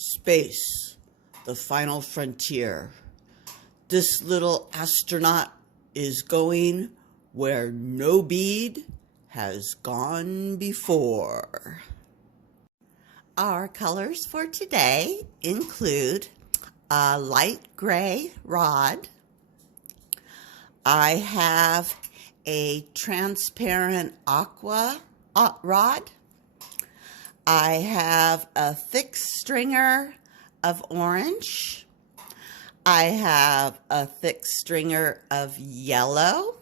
Space, the final frontier. This little astronaut is going where no bead has gone before. Our colors for today include a light gray rod. I have a transparent aqua rod. I have a thick stringer of orange. I have a thick stringer of yellow.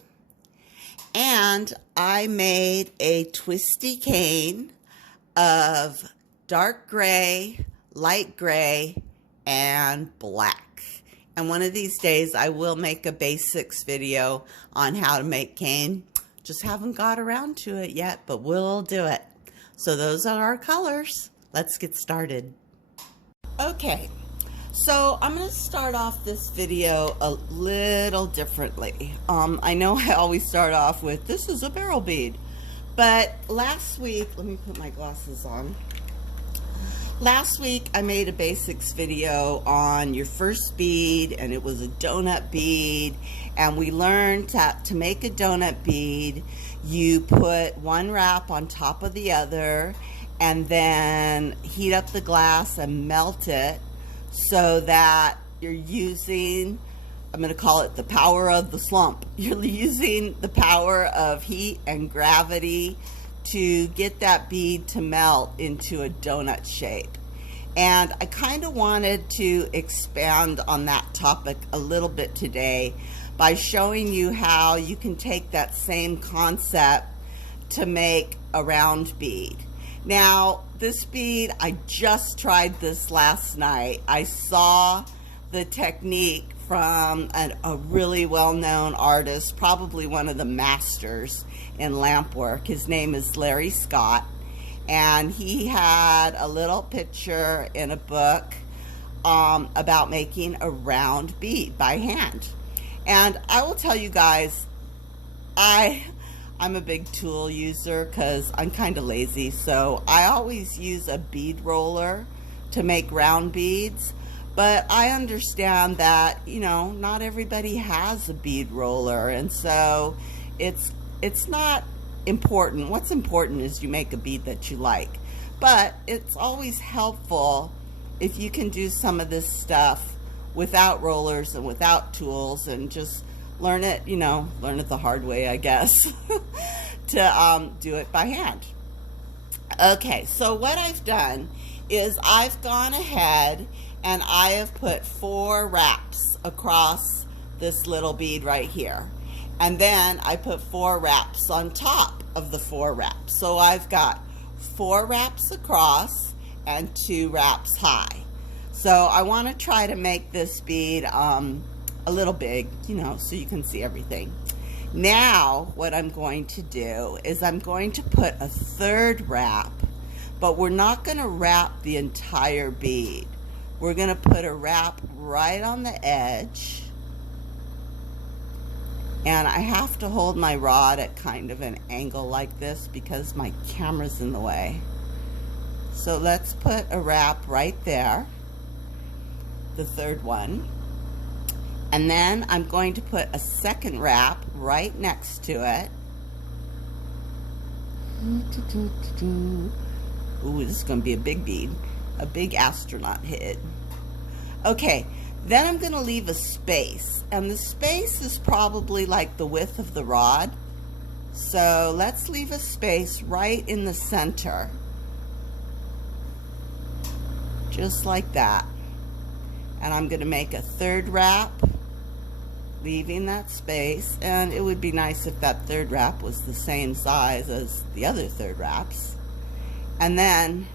And I made a twisty cane of dark gray, light gray, and black. And one of these days I will make a basics video on how to make cane. Just haven't got around to it yet, but we'll do it. So those are our colors. Let's get started. Okay, so I'm going to start off this video a little differently. I know I always start off with, this is a barrel bead. But last week, let me put my glasses on. Last week I made a basics video on your first bead, and it was a donut bead. And we learned that to make a donut bead, you put one wrap on top of the other and then heat up the glass and melt it so that you're using, I'm going to call it the power of the slump. You're using the power of heat and gravity to get that bead to melt into a donut shape. And I kind of wanted to expand on that topic a little bit today by showing you how you can take that same concept to make a round bead. Now, this bead, I just tried this last night. I saw the technique from a really well-known artist, probably one of the masters in Lampwork. His name is Larry Scott, and he had a little picture in a book about making a round bead by hand. And I will tell you guys, I'm a big tool user because I'm kind of lazy, so I always use a bead roller to make round beads. But I understand that, you know, not everybody has a bead roller, and so it's not important. What's important is you make a bead that you like. But it's always helpful if you can do some of this stuff without rollers and without tools, and just learn it, you know, learn it the hard way, I guess, to do it by hand. Okay, so what I've done is I've gone ahead and I have put 4 wraps across this little bead right here. And then I put 4 wraps on top of the 4 wraps. So I've got 4 wraps across and 2 wraps high. So I want to try to make this bead a little big, you know, so you can see everything. Now what I'm going to do is I'm going to put a 3rd wrap, but we're not going to wrap the entire bead. We're going to put a wrap right on the edge. And I have to hold my rod at kind of an angle like this because my camera's in the way. So let's put a wrap right there, the 3rd one. And then I'm going to put a 2nd wrap right next to it. Ooh, this is going to be a big bead, a big astronaut head. Okay, then I'm going to leave a space, and the space is probably like the width of the rod. So let's leave a space right in the center, just like that. And I'm going to make a 3rd wrap, leaving that space, and it would be nice if that 3rd wrap was the same size as the other 3rd wraps. And then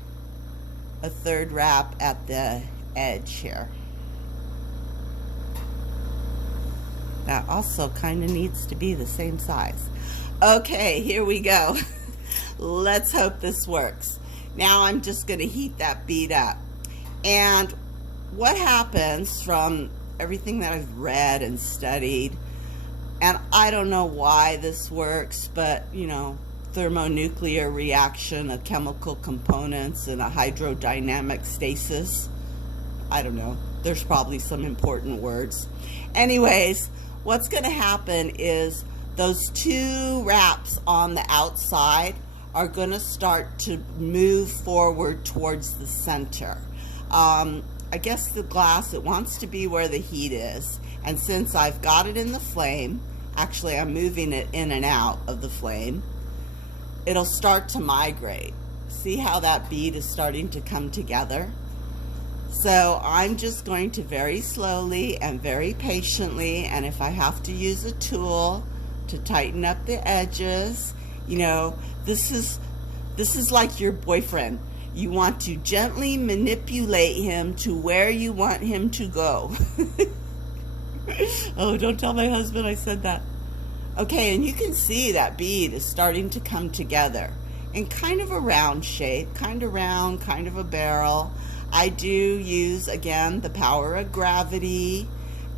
a 3rd wrap at the edge here. That also kind of needs to be the same size. Okay, here we go. Let's hope this works. Now I'm just going to heat that bead up. And what happens from everything that I've read and studied, and I don't know why this works, but you know, thermonuclear reaction of chemical components and a hydrodynamic stasis I don't know. There's probably some important words. Anyways, what's going to happen is those two wraps on the outside are going to start to move forward towards the center. I guess the glass, it wants to be where the heat is. And since I've got it in the flame, actually I'm moving it in and out of the flame, it'll start to migrate. See how that bead is starting to come together? So I'm just going to very slowly and very patiently, and if I have to use a tool to tighten up the edges, you know, this is like your boyfriend. You want to gently manipulate him to where you want him to go. Oh, don't tell my husband I said that. Okay, and you can see that bead is starting to come together in kind of a round shape, kind of round, kind of a barrel. I do use, again, the power of gravity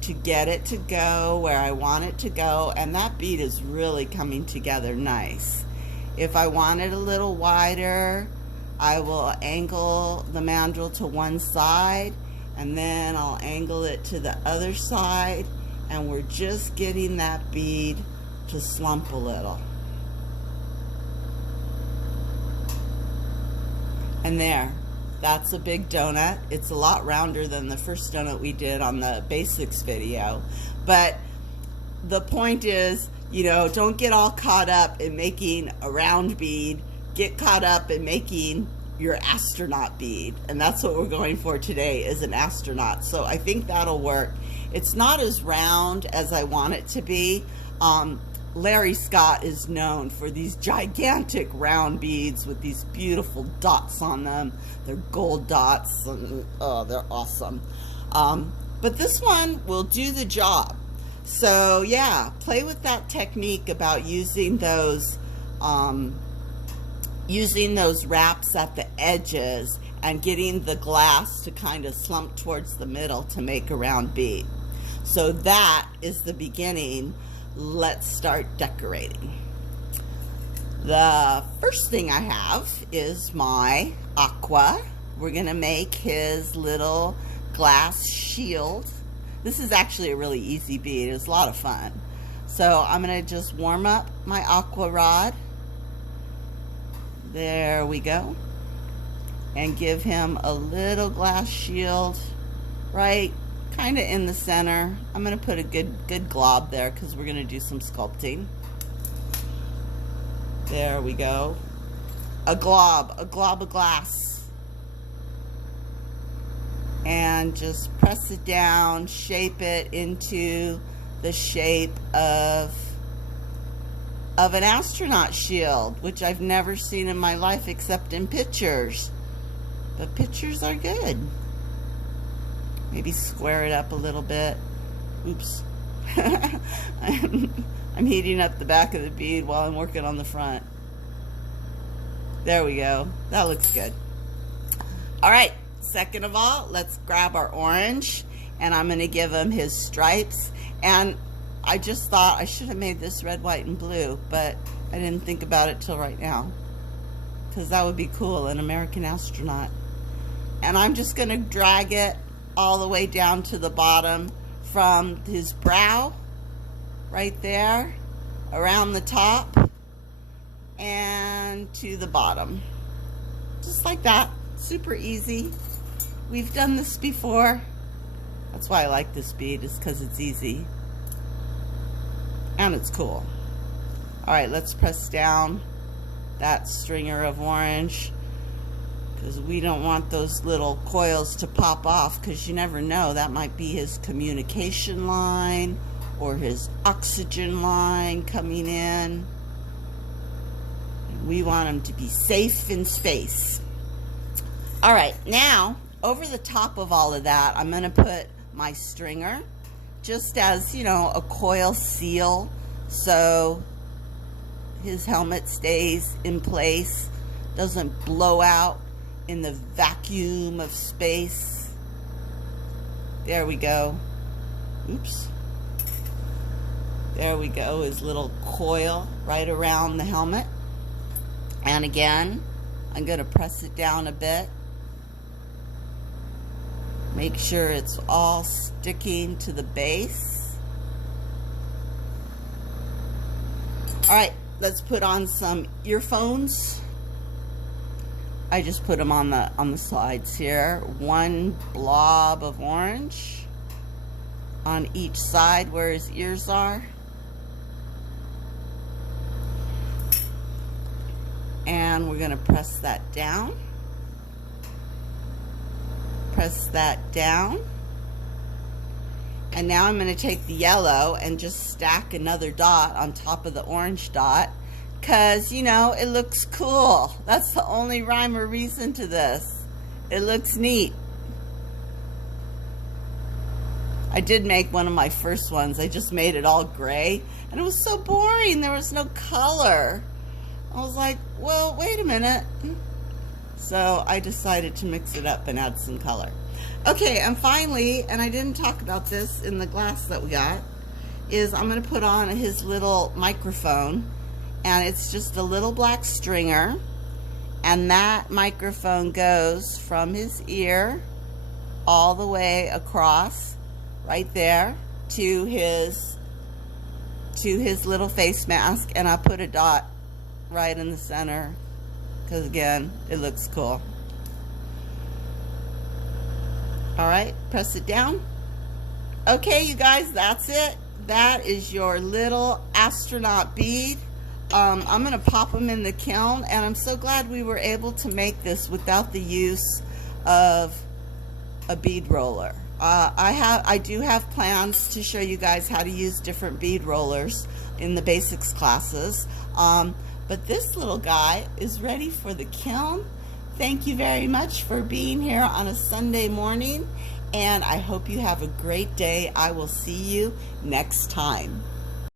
to get it to go where I want it to go, and that bead is really coming together nice. If I want it a little wider, I will angle the mandrel to one side, and then I'll angle it to the other side, and we're just getting that bead to slump a little. And there, that's a big donut. It's a lot rounder than the first donut we did on the basics video. But the point is, you know, don't get all caught up in making a round bead. Get caught up in making your astronaut bead. And that's what we're going for today, is an astronaut. So I think that'll work. It's not as round as I want it to be. Larry Scott is known for these gigantic round beads with these beautiful dots on them. They're gold dots, and oh, they're awesome. But this one will do the job. So yeah, play with that technique about using those wraps at the edges and getting the glass to kind of slump towards the middle to make a round bead. So that is the beginning. Let's start decorating. The first thing I have is my aqua. We're gonna make his little glass shield. This is actually a really easy bead. It was a lot of fun. So I'm gonna just warm up my aqua rod. There we go. And give him a little glass shield right kind of in the center. I'm going to put a good glob there because we're going to do some sculpting. There we go. A glob of glass. And just press it down, shape it into the shape of an astronaut shield, which I've never seen in my life except in pictures. But pictures are good. Maybe square it up a little bit. Oops. I'm heating up the back of the bead while I'm working on the front. There we go. That looks good. All right, second of all, let's grab our orange, and I'm going to give him his stripes. And I just thought I should have made this red, white, and blue, but I didn't think about it till right now, because that would be cool, an American astronaut. And I'm just going to drag it all the way down to the bottom from his brow, right there, around the top, and to the bottom. Just like that. Super easy. We've done this before. That's why I like this bead, is because it's easy. And it's cool. Alright, let's press down that stringer of orange, because we don't want those little coils to pop off, because you never know, that might be his communication line or his oxygen line coming in. We want him to be safe in space. Alright, now over the top of all of that, I'm going to put my stringer, just as, you know, a coil seal, so his helmet stays in place, doesn't blow out in the vacuum of space. There we go. Oops. There we go, his little coil right around the helmet. And again, I'm going to press it down a bit. Make sure it's all sticking to the base. All right, let's put on some earphones. I just put them on the sides here. One blob of orange on each side where his ears are. And we're going to press that down. Press that down. And now I'm going to take the yellow and just stack another dot on top of the orange dot, because, you know, it looks cool. That's the only rhyme or reason to this. It looks neat. I did make one of my first ones. I just made it all gray, and it was so boring. There was no color. I was like, well, wait a minute. So I decided to mix it up and add some color. Okay, and finally, and I didn't talk about this in the glass that we got, is I'm going to put on his little microphone, and it's just a little black stringer, and that microphone goes from his ear all the way across right there to his little face mask, and I put a dot right in the center because, again, it looks cool. All right, press it down. Okay, you guys, that's it. That is your little astronaut bead. I'm going to pop them in the kiln, and I'm so glad we were able to make this without the use of a bead roller. I do have plans to show you guys how to use different bead rollers in the basics classes. But this little guy is ready for the kiln. Thank you very much for being here on a Sunday morning, and I hope you have a great day. I will see you next time.